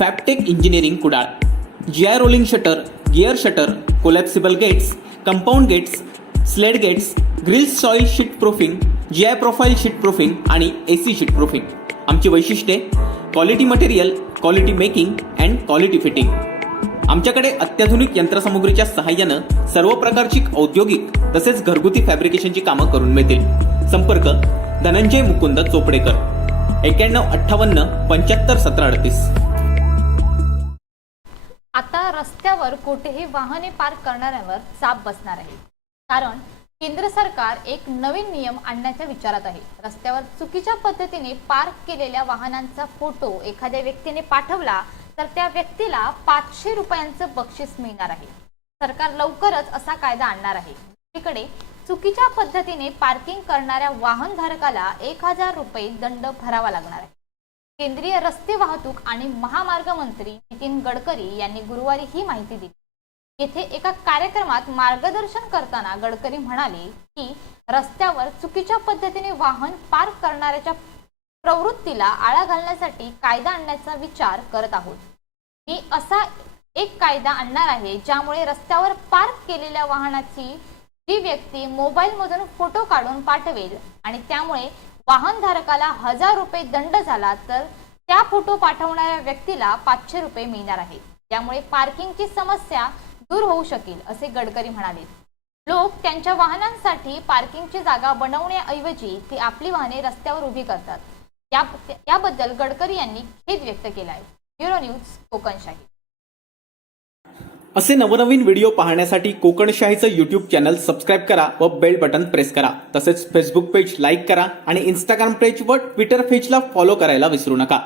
फॅबटेक engineering Kudal, GI rolling shutter, gear shutter, collapsible gates, compound gates, slide gates, grills soil sheet proofing, GI profile sheet proofing आणि AC sheet proofing. आमची वैशिष्ट्ये: quality material, quality making and quality fitting. आमच्याकडे अत्याधुनिक यंत्रसामुग्रीच्या सहाय्यानं सर्व प्रकारची औद्योगिक तसेच घरगुती फॅब्रिकेशनची कामं करून मिळतील. संपर्क: धनंजय मुकुंद चोपडेकर, 9158 75 17 38. आता रस्त्यावर कोठेही वाहने पार्क करणाऱ्यांवर चाप बसणार आहे, कारण केंद्र सरकार एक नवीन नियम आणण्याच्या विचारात आहे. रस्त्यावर चुकीच्या पद्धतीने पार्क केलेल्या वाहनांचा फोटो एखाद्या व्यक्तीने पाठवला तर त्या व्यक्तीला 500 रुपयांचं बक्षीस मिळणार आहे. सरकार लवकरच असा कायदा आणणार आहे. दुसरीकडे चुकीच्या पद्धतीने पार्किंग करणाऱ्या वाहनधारकाला 1000 रुपये दंड भरावा लागणार आहे. केंद्रीय रस्ते वाहतूक आणि महामार्ग मंत्री नितीन गडकरी यांनी गुरुवारी ही माहिती दिली. येथे एका कार्यक्रमात मार्गदर्शन करताना गडकरी म्हणाले की रस्त्यावर चुकीच्या पद्धतीने वाहन पार्क करणाऱ्याच्या प्रवृत्तीला आळा घालण्यासाठी कायदा आणण्याचा विचार करत आहोत. मी असा एक कायदा आणणार आहे ज्यामुळे रस्त्यावर पार्क केलेल्या वाहनाची जी व्यक्ती मोबाईलमधून फोटो काढून पाठवेल आणि त्यामुळे वाहनधारकाला 1000 रुपये दंड झाला तर त्या फोटो पाठवणाऱ्या व्यक्तीला 500 रुपये मिळणार आहे. त्यामुळे पार्किंगची समस्या दूर होऊ शकेल, असे गडकरी म्हणाले. लोक त्यांच्या वाहनांसाठी पार्किंगची जागा बनवण्याऐवजी ती आपली वाहने रस्त्यावर उभी करतात. याबद्दल गडकरी यांनी खेद व्यक्त केला आहे. Bureau news, Kokanshahi. असे नवनवीन व्हिडिओ पाहण्यासाठी कोकणशाहीचं YouTube चॅनल सबस्क्राईब करा व बेल बटन प्रेस करा. तसेच फेसबुक पेज लाईक करा आणि इंस्टाग्राम पेज व ट्विटर पेजला फॉलो करायला विसरू नका.